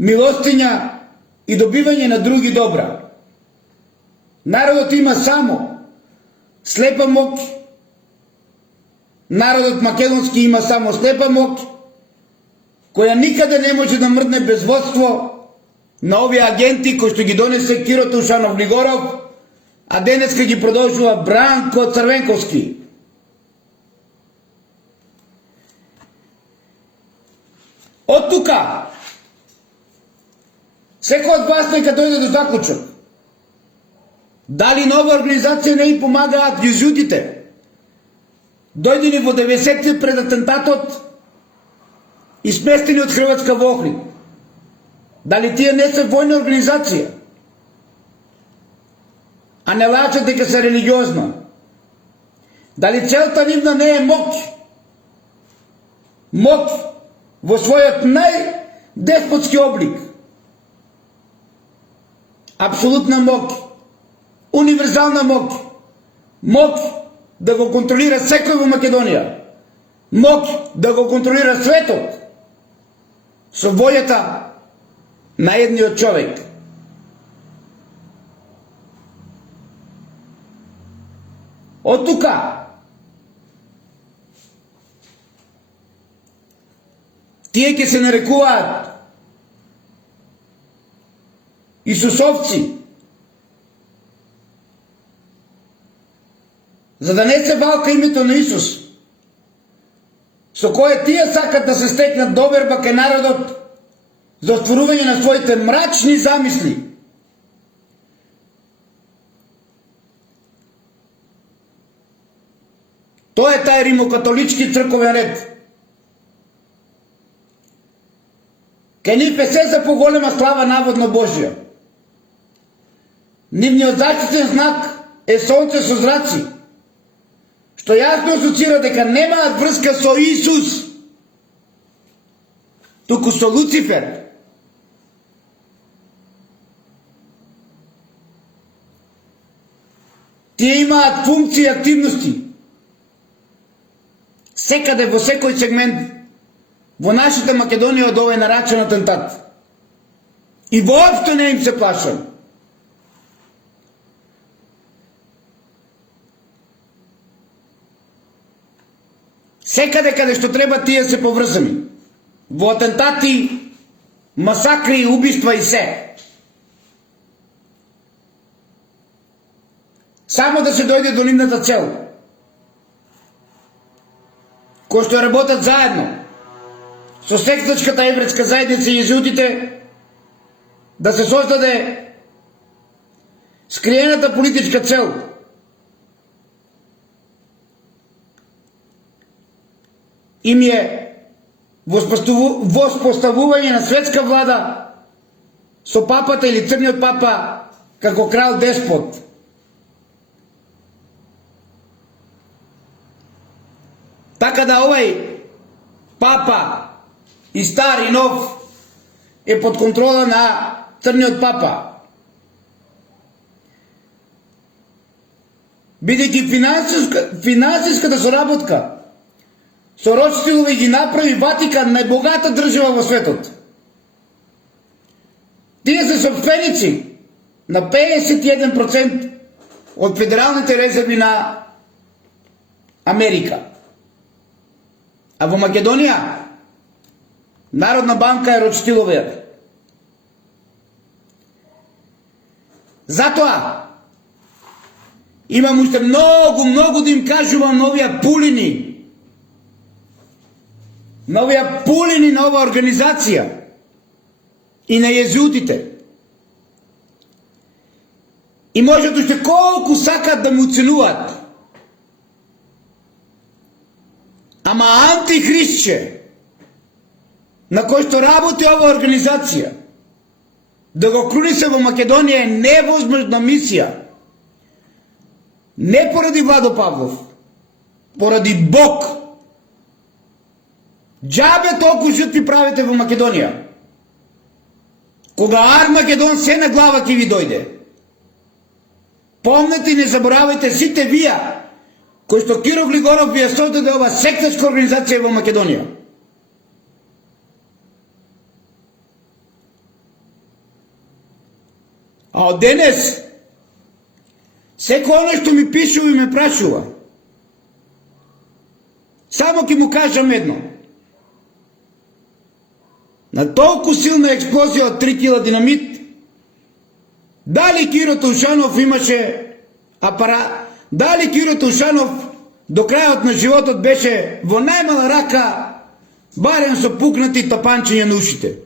милостиња и добивање на други добра. Народот има само слепа моќ. Народот македонски има само слепа моќ, која никаде не може да мрдне без водство на овие агенти кои што ги донесе Киро Таушанов Глигоров, а денеска ги продолжува Бранко Црвенковски. Од тука, секој од вас нека дојде до заклучок. Дали нова организација не и помагаат језудите, дојдени во 90-ти пред атентатот и сместени од Хрватска во Охрид? Дали тие не се војна организација, а не лачат дека се религиозна? Дали целта нивна не е моќ, Моќ во својот најдеспотски облик. Апсолутна моќ, универзална моќ, моќ да го контролира секој во Македонија, моќ да го контролира светот со волјата на едниот човек. Од тука тие ќе се нарекуваат Исусовци, за да не се валка името на Исус, со кое тие сакат да се стекнат доверба кај народот за остварување на своите мрачни замисли. Тоа е тај римокатолички црковен ред. Кај нив е се за поголема слава наводно Божја. Нивниот заштитен знак е сонце со зраци, што јасно асоцира дека немаат врска со Исус, туку со Луцифер. Тие имаат функции и активности секаде во секој сегмент во нашата Македонија од овој нарачен атентат. И воопшто не им се плашам. Секаде каде што треба тие се поврзани. Во атентати, масакри, убиства и се. Само да се дојде до нивната цел. Кои што работат заедно со сектачката еврејска заедница и језуитите, да се создаде скриената политичка цел им е воспоставување на светска влада со папата или црниот папа како крал деспот. Така да овај папа и стар и нов е под контрола на црниот папа. Бидејќи финансиската соработка со Ротшилдови ги направи Ватикан најбогата држава во светот. Тие се собственици на 51% од федералните резерви на Америка. А во Македонија Народна банка е Ротшилдова. Затоа имам уште многу да им кажувам на овие пулини, на оваа организација и на језуитите. И можат уште колку сакат да ме уценуваат. Ама антихристче, на кој што работи оваа организација, да го крунисе во Македонија е невозможна мисија. Не поради Владо Павлов, поради Бог. Џабе толку жртви правите во Македонија. Кога Армагедон се на глава ќе ви дојде. Помнете и не заборавајте сите вие кои што Киро Глигоров ви ја создаде ова сектачка организација во Македонија. А од денес секој оној што ми пишува и ме прашува, само ќе му кажам едно. На толку силна експлозија од 3 кила динамит, дали Киро Таушанов имаше апарат, дали Киро Таушанов до крајот на животот беше во најмала рака, барем со пукнати тапанчиња на ушите.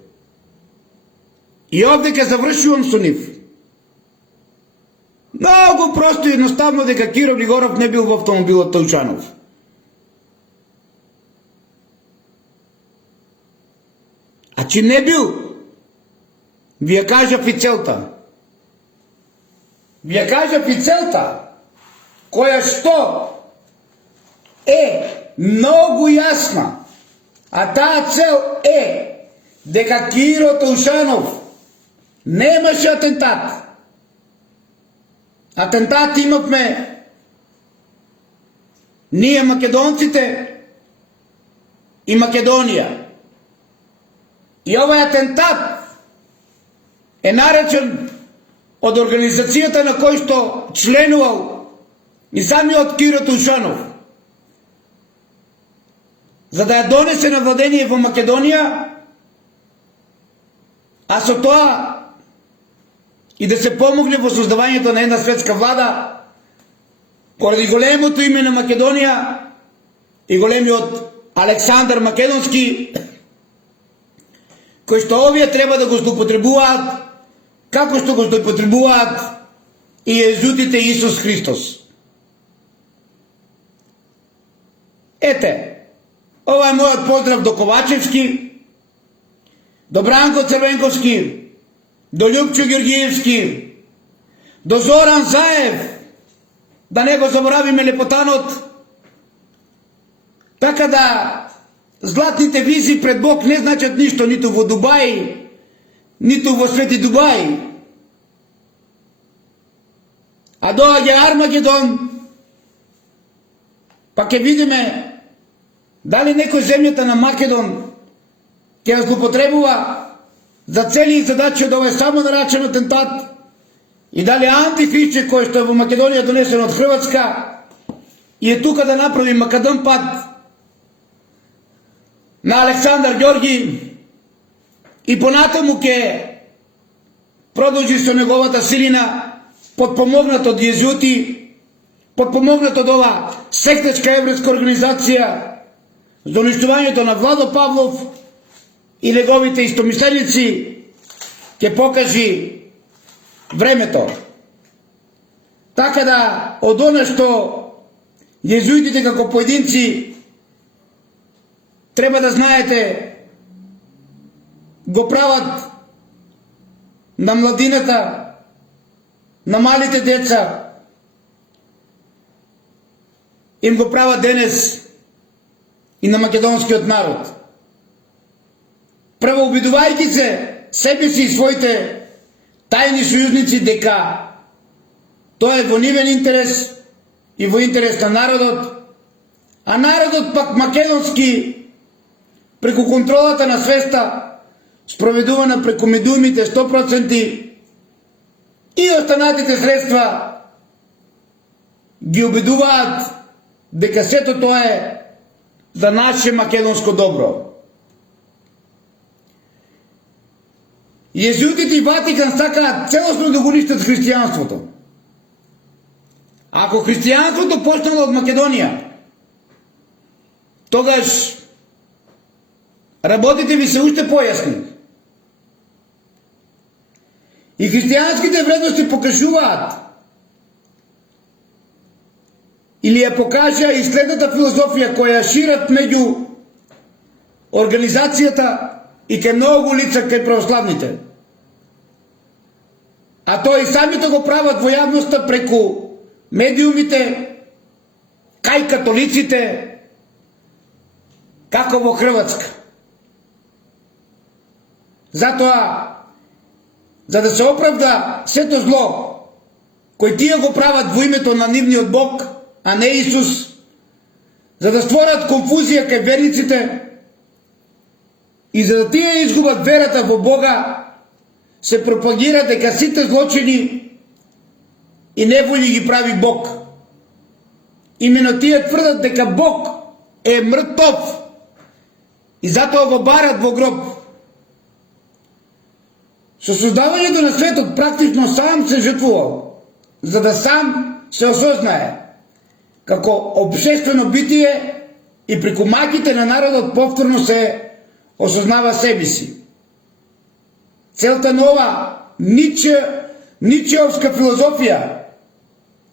И овде ќе завршувам со нив. Многу просто и едноставно дека Киро Глигоров не бил во автомобилот Таушанов. А че не бил, ви ја кажав и целта. Ви ја кажав и целта, која што е многу јасна. А таа цел е дека Киро Таушанов немаше атентат. Атентат имавме ние македонците и Македонија. И овој атентат е наречен од организацијата на кој што членувал и самиот Киро Таушанов, за да ја донесе на владение во Македонија, а со тоа и да се помогне во создавањето на една светска влада, поради големото име на Македонија и големиот Александар Македонски, кој што овие треба да го злоупотребуваат, како што го злоупотребуваат и језутите Исус Христос. Ете, ова е мојот поздрав до Ковачевски, до Бранко Црвенковски, до Љупчо Георгиевски, до Зоран Заев, да не го заборавиме лепотанот. Така да златните визи пред Бог не значат ништо ниту во Дубај, ниту во Свети Дубај. А доаѓа Армагедон, па ќе видиме дали некој земјата на Македон ќе ја злоупотребува за цели и задачи од овој само наречен атентат, и дали антихристче кој што е во Македонија донесен од Хрватска и е тука да направи македон пат на Александар Ѓорги и понатаму ќе продолжи со неговата силина, подпомогнат од језути, подпомогнат од ова сектачка еврејска организација за уништувањето на Владо Павлов и неговите истомисленици, ќе покажи времето. Така да, од оно што језуитите како поединци треба да знаете, го прават на младината, на малите деца, им го прават денес и на македонскиот народ. Правообидувајќи се себе си и своите тајни сојузници дека тоа е во нивен интерес и во интерес на народот, а народот пак македонски преку контролата на свеста спроведувана преку медиумите 100% и останатите средства ги убедуваат дека сето тоа е за наше македонско добро. Језуитите и Ватикан сакаат целосно да го уништат христијанството. Ако христијанството почнало од Македонија, тогаш работите ви се уште појасни. И христијанските вредности покажуваат, или ја покажа и следната филозофија која шират меѓу организацијата и кај многу лица кај православните. А тоа и самите го прават во јавноста преку медиумите, кај католиците, како во Хрватска. Затоа, за да се оправда сето зло, кој тие го прават во името на нивниот Бог, а не Исус, за да створат конфузија кај верниците и за да тие изгубат верата во Бога, се пропагира дека сите злочини и неволи ги прави Бог. Имено тие тврдат дека Бог е мртов и затоа го барат во гроб. Со создавањето на светот практично сам се жртвувал, за да сам се осознае како обшествено битие и преку маките на народот повторно се осознава себе си. Целта на ова Ничеовска филозофија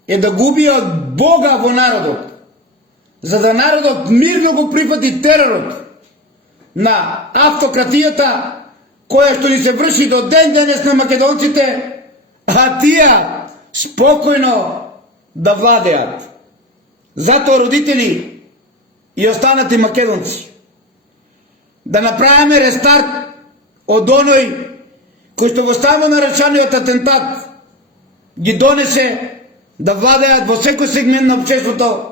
е да губи од Бога во народот, за да народот мирно го прифати теророт на автократијата која што ни се врши до ден денес на македонците, а тие спокојно да владеат. Затоа, родители и останати македонци, да направиме рестарт од оној кој што во самонаречаниот атентат ги донесе да владеат во секој сегмент на општеството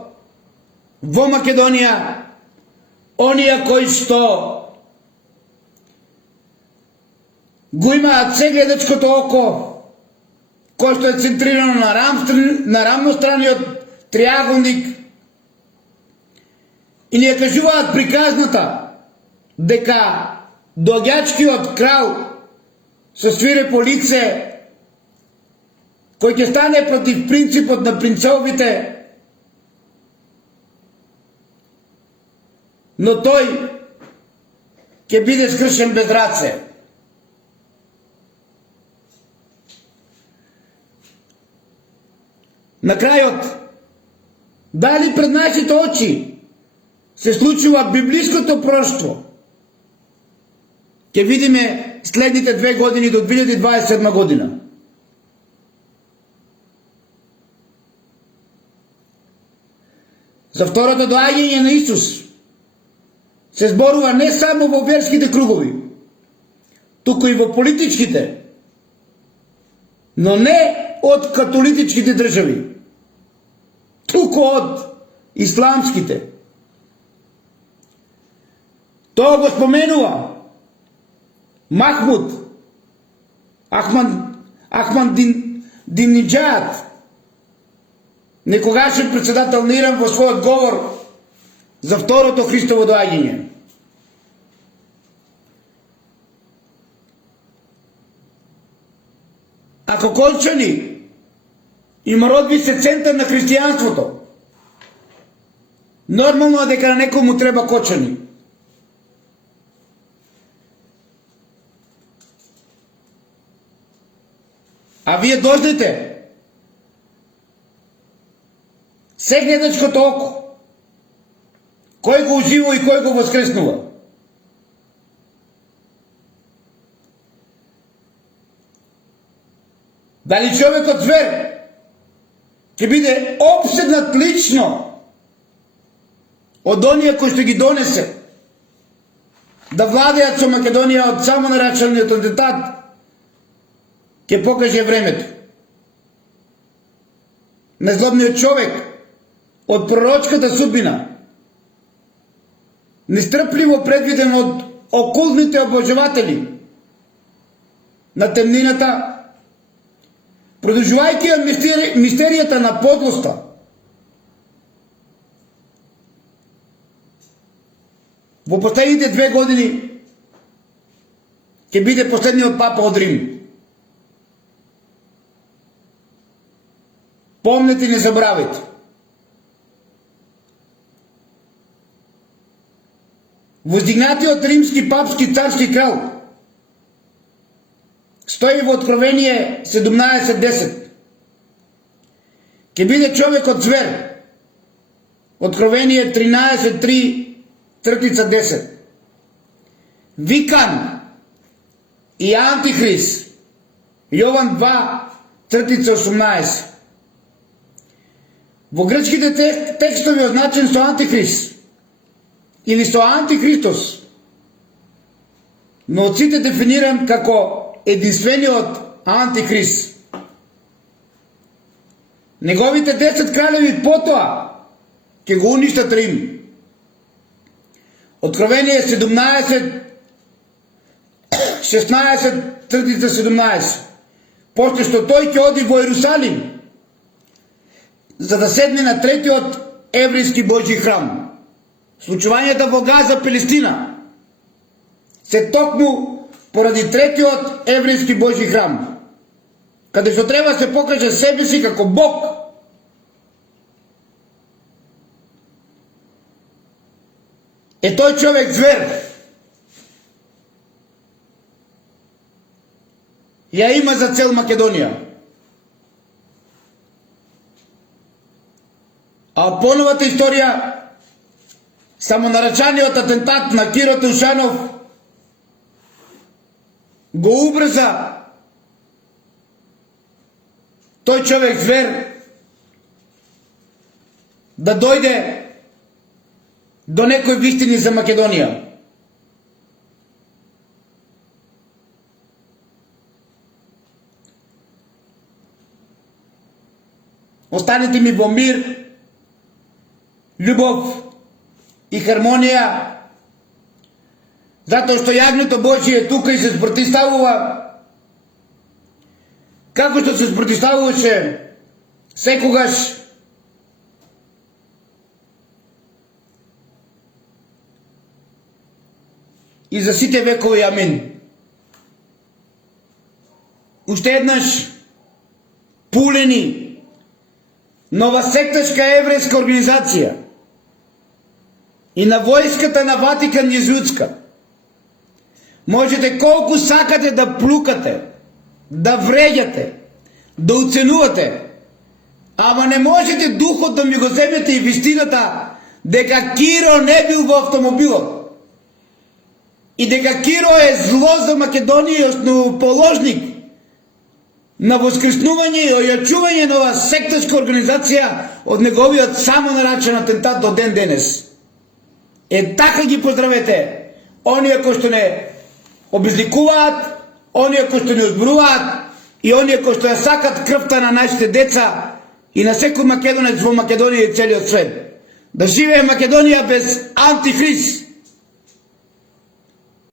во Македонија, оние кои што го имаат се гледачкото око, кој што е центрирано на рамностраниот триаголник, и ни ја кажуваат приказната дека доаѓачкиот крал со свирепо лице кој ќе стане против принципот на принцовите, но тој ќе биде скршен без раце. На крајот, дали пред нашите очи се случува библиското пророштво, ќе видиме следните 2 години до 2027 година. За второто доаѓање на Исус се зборува не само во верските кругови, туку и во политичките, но не од католичките држави, туку од исламските. Тоа го споменува Махмуд Ахмадинеджад, некогашен председател на Иран, во својот говор за второто Христово доаѓање. Ако Кончани и Мародби се центар на христијанството, нормално е дека на некој му треба Кочани. А вие дојдете се гледачкото око, кој го ужива и кој го воскреснува. Дали човекот звер ќе биде опседнат лично од оние кои што ги донесе да владеат со Македонија од самонаречаниот атентат, ќе покаже времето. Незлобниот човек од пророчката судбина, нестрпливо предвиден од окултните обожаватели на темнината, продолжувајќи од мистеријата на подлоста, во последните 2 години ќе биде последниот папа од Рим. Помнете и не забравете. Воздигнатиот римски папски царски крал стои во Откровение 17.10. Ќе биде човекот звер. Откровение 13.3.10. Викан и Антихрист. Јован 2.18. Во грчките текстови означен со Антихрист или со Антихристос, но од сите дефиниран како единствениот Антихрист. Неговите 10 кралеви потоа ќе го уништат Рим. Откровение 17.16.17. После што тој ќе оди во Иерусалим за да седне на третиот еврејски Божји храм. Случувањата во Газа, Палестина се токму поради третиот еврејски Божји храм, каде што треба се покаже себе си како Бог. Е тој човек звер. Ја има за цел Македонија. А поновата историја, самонаречаниот атентат на Киро Тушанов го убрза тој човек звер да дојде до некои вистини за Македонија. останете ми во мир, љубов и хармонија, затоа што јагнето Божие е тука и се спротивставува, како што се спротивставуваше секогаш и за сите векови. Амин. Уште еднаш пулени нова секташка еврејска организација и на војската на Ватикан језуитска. Можете колку сакате да плукате, да вреѓате, да уценувате, ама не можете духот да ми го земете и вистината дека Киро не бил во автомобилот и дека Киро е зло за Македонија и основоположник на воскреснување и ојачување на ова секташка организација од неговиот само нарачен атентат до ден денес. Така ги поздравете оние кои што не обезликуваат, оние кои што не озборуваат и оние кои што ја сакат крвта на нашите деца и на секој македонец во Македонија и целиот свет. Да живее Македонија без антихрист!